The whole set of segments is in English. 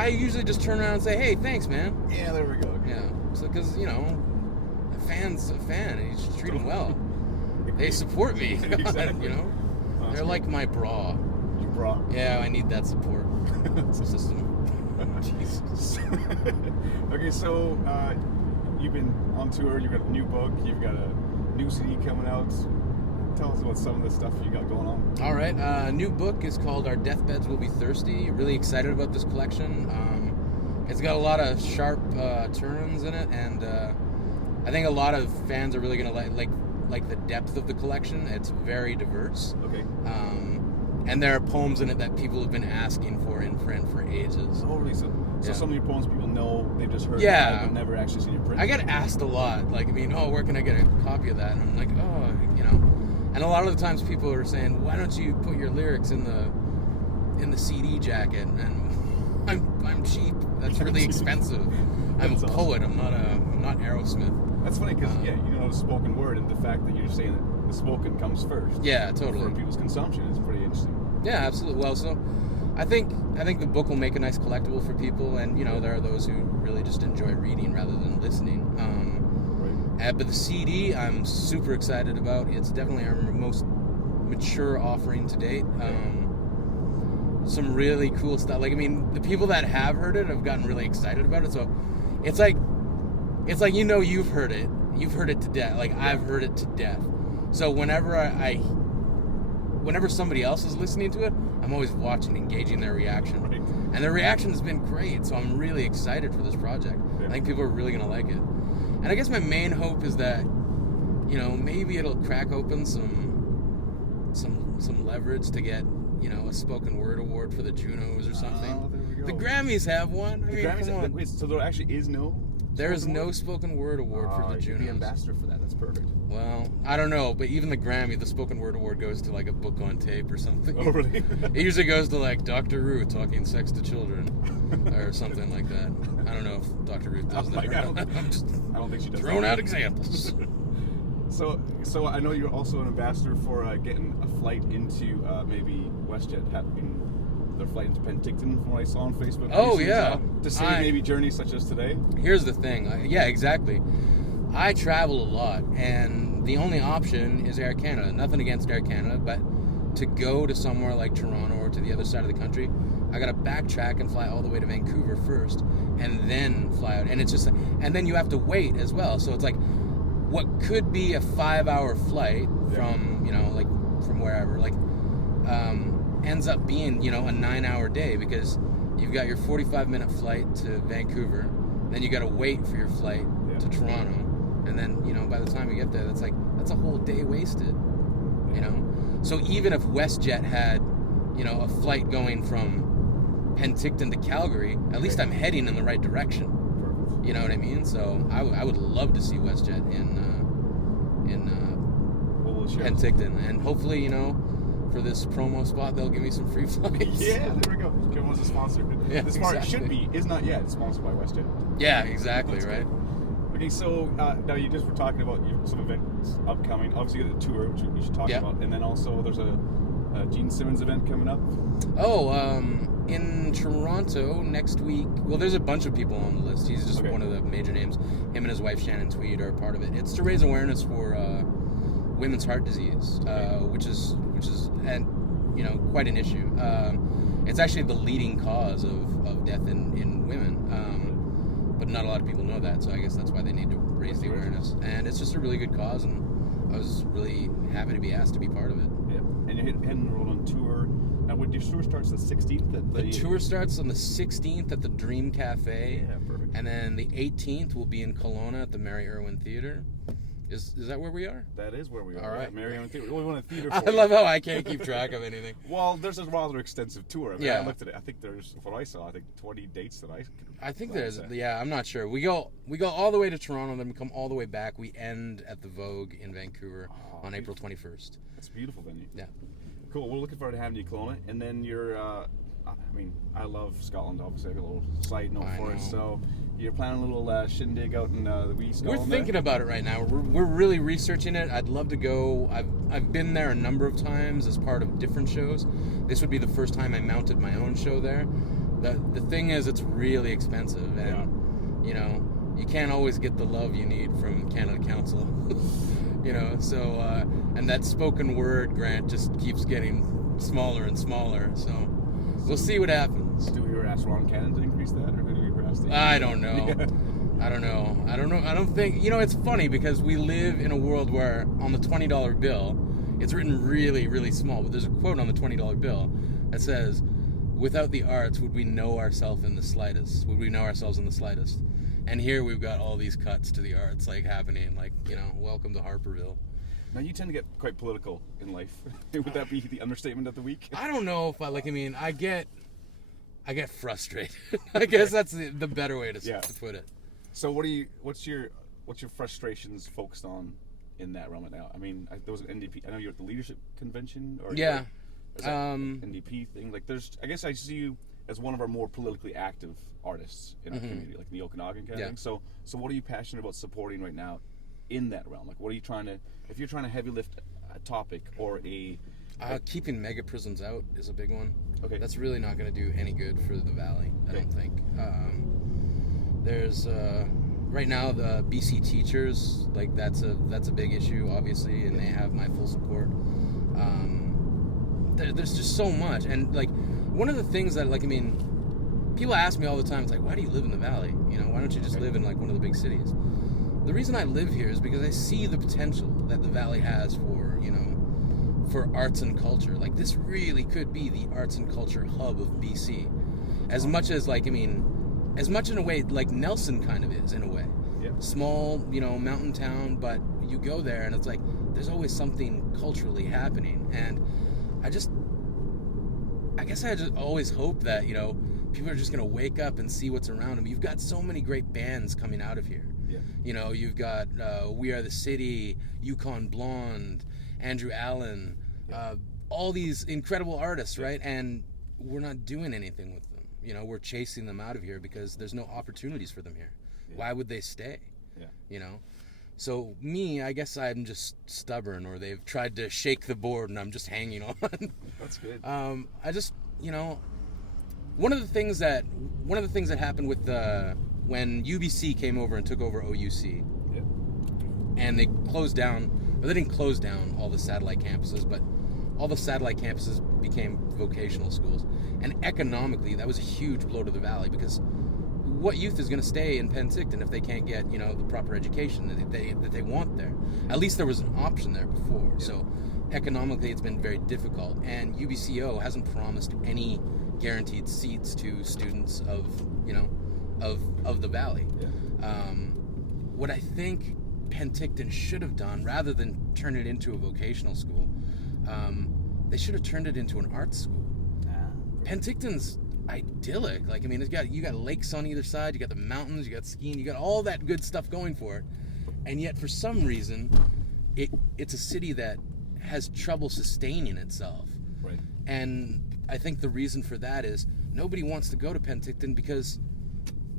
I usually just turn around and say, hey, thanks, man. Yeah, there we go. Okay. Yeah. So, because, you know, a fan's a fan, and you should treat them well. They support me. Exactly. You know? That's They're good. like my bra. Your bra. Yeah, I need that support system. Jesus. Okay, so you've been on tour, you've got a new book, you've got a new CD coming out. Tell us about some of the stuff you got going on. All right, new book is called Our Deathbeds Will Be Thirsty. Really excited about this collection. It's got a lot of sharp turns in it, and I think a lot of fans are really gonna like the depth of the collection. It's very diverse. Okay. And there are poems in it that people have been asking for in print for ages. Oh, really? So Yeah. some of your poems people know, they've just heard Yeah. about it, but never actually seen your print. I get asked a lot, like, I mean, oh, where can I get a copy of that? And I'm like, oh, you know. And a lot of the times people are saying, why don't you put your lyrics in the CD jacket? And I'm cheap. That's really expensive. I'm That's a poet. I'm not Aerosmith. That's funny because you know the spoken word and the fact that you're saying that the spoken comes first. Yeah, totally. For people's consumption is pretty interesting. Yeah, absolutely. Well, so I think the book will make a nice collectible for people, and you know there are those who really just enjoy reading rather than listening. Right. But the CD, I'm super excited about. It's definitely our most mature offering to date. Some really cool stuff. Like, I mean, the people that have heard it have gotten really excited about it. So it's like you know you've heard it to death. Like I've heard it to death. So whenever whenever somebody else is listening to it, I'm always watching, engaging their reaction. Right. And their reaction has been great, so I'm really excited for this project. Yeah. I think people are really going to like it. And I guess my main hope is that, you know, maybe it'll crack open some leverage to get, you know, a spoken word award for the Junos or something. Oh, there we go. The Grammys have one. I mean, Grammys, come on. wait, so there actually is no. There is spoken no word? spoken word award for the You could be Junos. ambassador for that. That's perfect. Well, I don't know, but even the Grammy, the spoken word award goes to like a book on tape or something. Oh, really? It usually goes to like Dr. Ruth talking sex to children or something like that. I don't know if Dr. Ruth does that. Like, or I not. don't- I'm just I don't think she does. throwing that. out examples. So I know you're also an ambassador for getting a flight into maybe WestJet having their flight into Penticton, from what I saw on Facebook. Oh, recently, yeah. to save maybe journeys such as today. Here's the thing. Yeah, exactly. I travel a lot, and the only option is Air Canada. Nothing against Air Canada, but to go to somewhere like Toronto or to the other side of the country, I got to backtrack and fly all the way to Vancouver first, and then fly out. And it's just, and then you have to wait as well. So it's like, what could be a 5-hour flight from, you know, like from wherever, like, ends up being, you know, a 9-hour day because you've got your 45-minute flight to Vancouver, then you got to wait for your flight to Toronto, and then, you know, by the time you get there, that's a whole day wasted, you know. So even if WestJet had, you know, a flight going from Penticton to Calgary, at least I'm heading in the right direction. Perfect. You know what I mean? So I would love to see WestJet in Well, we'll share. Penticton, and hopefully, you know, for this promo spot, they'll give me some free flights. Yeah, there we go. Kevin was a sponsor. Yeah, This part exactly. is not yet sponsored by WestJet. Yeah, exactly, That's right? good. Okay, so now you just were talking about some events upcoming. Obviously, you got the tour, which we should talk Yeah. about, and then also there's a Gene Simmons event coming up. Oh, in Toronto next week. Well, there's a bunch of people on the list. He's just one of the major names. Him and his wife Shannon Tweed are part of it. It's to raise awareness for women's heart disease, which is and you know quite an issue. It's actually the leading cause of death in women, but not a lot of people know that. So I guess that's why they need to raise the awareness. And it's just a really good cause, and I was really happy to be asked to be part of it. Yeah, and you're heading the road on tour. Now, when your tour starts the 16th at The tour starts on the 16th at the Dream Cafe. Yeah, perfect. And then the 18th will be in Kelowna at the Mary Irwin Theater. Is that where we are? That is where we are. All right. Marion Theater. We want a theater. I for you. love how I can't keep track of anything. Well, there's a rather extensive tour. I mean, Yeah. I looked at it. I think there's, what I saw, 20 dates that I think glance there's, at. yeah, I'm not sure. We go all the way to Toronto, then we come all the way back. We end at the Vogue in Vancouver on April 21st. That's a beautiful venue. Yeah. Cool. We're looking forward to having you, Kelowna. And then you're, I mean, I love Scotland, obviously. I got a little side note for it. So you're planning a little shindig out in the wee Scotland. We're thinking about it right now. We're really researching it. I'd love to go. I've been there a number of times as part of different shows. This would be the first time I mounted my own show there. The thing is, it's really expensive, and you know, you can't always get the love you need from Canada Council. You know, so and that spoken word grant just keeps getting smaller and smaller. So we'll see what happens. Do we ever ask Ron Cannon to increase that, or who do we ever ask? I don't know. I don't know. I don't think. You know, it's funny because we live in a world where on the $20 bill, it's written really, really small. But there's a quote on the $20 bill that says, "Without the arts, would we know ourselves in the slightest? Would we know ourselves in the slightest?" And here we've got all these cuts to the arts like happening, like, you know, welcome to Harperville. Now you tend to get quite political in life. Would that be the understatement of the week? I don't know if I get frustrated. I guess that's the better way to put it. So what's your frustrations focused on in that realm right now? I mean, there was an NDP. I know you're at the leadership convention, or yeah, NDP thing. Like, I guess I see you as one of our more politically active artists in our community, like the Okanagan kind of thing. So what are you passionate about supporting right now in that realm? Like, what are you trying to, if you're trying to heavy lift a topic or keeping mega prisons out is a big one. Okay. That's really not going to do any good for the valley, I don't think. There's right now the BC teachers, like that's a big issue, obviously, and they have my full support. There's just so much, and like one of the things that, like, I mean, people ask me all the time, it's like, why do you live in the valley? You know, why don't you just live in like one of the big cities? The reason I live here is because I see the potential that the valley has for, you know, for arts and culture. Like, this really could be the arts and culture hub of BC. As much as, like, I mean, as much in a way like Nelson kind of is, in a way. Yeah. Small, you know, mountain town, but you go there and it's like there's always something culturally happening. And I just always hope that, you know, people are just going to wake up and see what's around them. You've got so many great bands coming out of here. Yeah. You know, you've got We Are the City, Yukon Blonde, Andrew Allen, all these incredible artists, right? And we're not doing anything with them. You know, we're chasing them out of here because there's no opportunities for them here. Yeah. Why would they stay? Yeah. You know? So me, I guess I'm just stubborn, or they've tried to shake the board and I'm just hanging on. That's good. I just, you know, one of the things that happened with when UBC came over and took over OUC, and they closed down, or they didn't close down all the satellite campuses, but all the satellite campuses became vocational schools. And economically, that was a huge blow to the valley, because what youth is going to stay in Penticton if they can't get, you know, the proper education that they want there? At least there was an option there before. Yeah. So economically, it's been very difficult, and UBCO hasn't promised any guaranteed seats to students of, you know, of the valley. Yeah. What I think Penticton should have done, rather than turn it into a vocational school, they should have turned it into an art school. Penticton's idyllic. Like, I mean, you got lakes on either side, you got the mountains, you got skiing, you got all that good stuff going for it, and yet for some reason, it's a city that has trouble sustaining itself. Right. And I think the reason for that is nobody wants to go to Penticton, because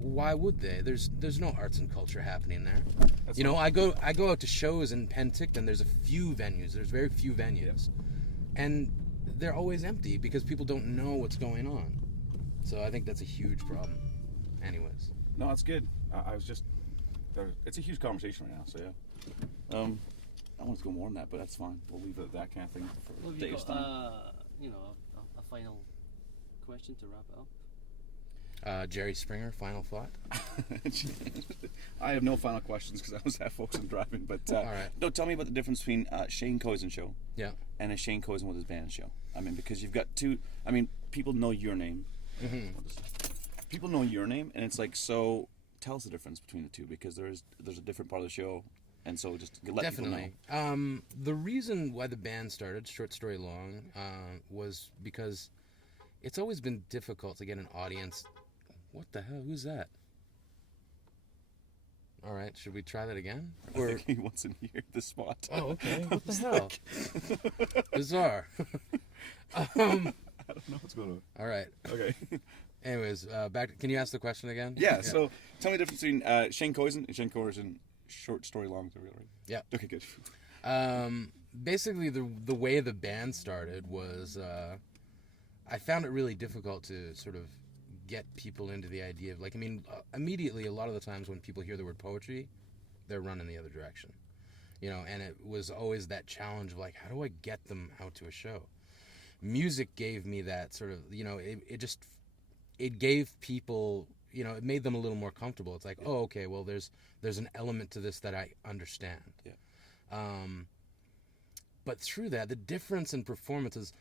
why would they? There's no arts and culture happening there. That's, you know, I go out to shows in Penticton. There's very few venues, and they're always empty because people don't know what's going on. So I think that's a huge problem. Anyways. No, that's good. I was just, it's a huge conversation right now. So yeah. I want to go more on that, but that's fine. We'll leave it at that kind of thing for Dave's time. You know, a final question to wrap it up. Jerry Springer, final thought? I have no final questions because I was half focused on driving. But all right. No, tell me about the difference between Shane Koyczan show, and a Shane Koyczan with his band show. I mean, because you've got two. I mean, people know your name. Mm-hmm. People know your name, and it's like, so tell us the difference between the two, because there's a different part of the show. And so just let people know. The reason why the band started, Short Story Long, was because it's always been difficult to get an audience. What the hell? Who's that? All right, should we try that again? I think he wants to hear the spot. Oh, okay. What the hell? Bizarre. I don't know what's going on. All right. Okay. Anyways, can you ask the question again? Yeah. So tell me the difference between Shane Koyczan and Shane Koyczan. Short Story Long, right? Yeah. Okay, good. Basically, the way the band started was, I found it really difficult to sort of get people into the idea of, like, I mean, immediately a lot of the times when people hear the word poetry, they're running the other direction, you know, and it was always that challenge of, like, how do I get them out to a show? Music gave me that sort of, you know, it gave people, you know, it made them a little more comfortable. It's like, oh, okay, well, there's an element to this that I understand. Yeah. But through that, the difference in performances,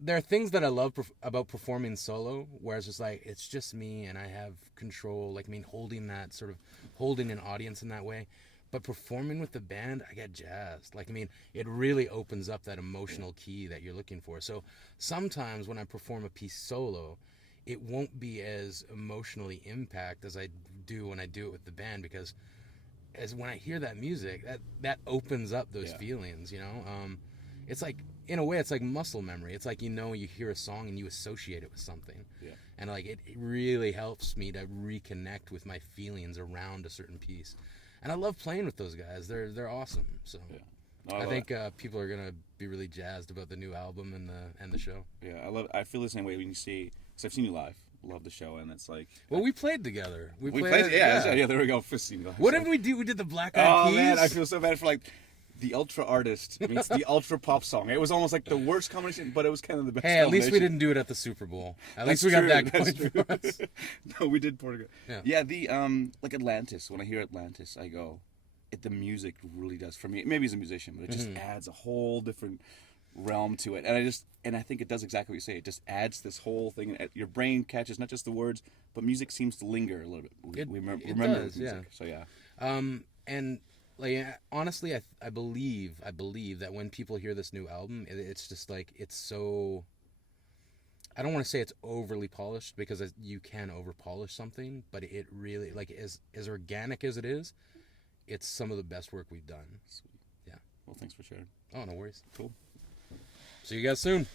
there are things that I love about performing solo, where it's just like, it's just me and I have control, like, I mean, holding an audience in that way. But performing with the band, I get jazzed. Like, I mean, it really opens up that emotional key that you're looking for. So sometimes when I perform a piece solo, it won't be as emotionally impact as I do when I do it with the band, because as when I hear that music, that opens up those feelings, you know? It's like, in a way, it's like muscle memory. It's like, you know, you hear a song and you associate it with something. Yeah. And, like, it really helps me to reconnect with my feelings around a certain piece. And I love playing with those guys. They're awesome. So I think people are gonna be really jazzed about the new album and the show. Yeah, I feel the same way when you see, because I've seen you live. Love the show, and it's like, well, we played together. We played. Yeah. There we go. What did we do? We did the Black Eyed Peas. Oh man, I feel so bad for, like, the ultra artist meets the ultra pop song. It was almost like the worst combination, but it was kind of the best. Hey, at least we didn't do it at the Super Bowl. At least we got that going for us. No, we did Portugal. Yeah, the like Atlantis. When I hear Atlantis, I go, the music really does for me. Maybe as a musician, but it just adds a whole different realm to it, and I think it does exactly what you say. It just adds this whole thing. Your brain catches not just the words, but music seems to linger a little bit. We remember does, music. So yeah. And, like, honestly, I believe that when people hear this new album, it's just like, it's so, I don't want to say it's overly polished, because you can over polish something, but it really, like, as organic as it is, it's some of the best work we've done. Sweet. Yeah. Well, thanks for sharing. Oh, no worries. Cool. See you guys soon.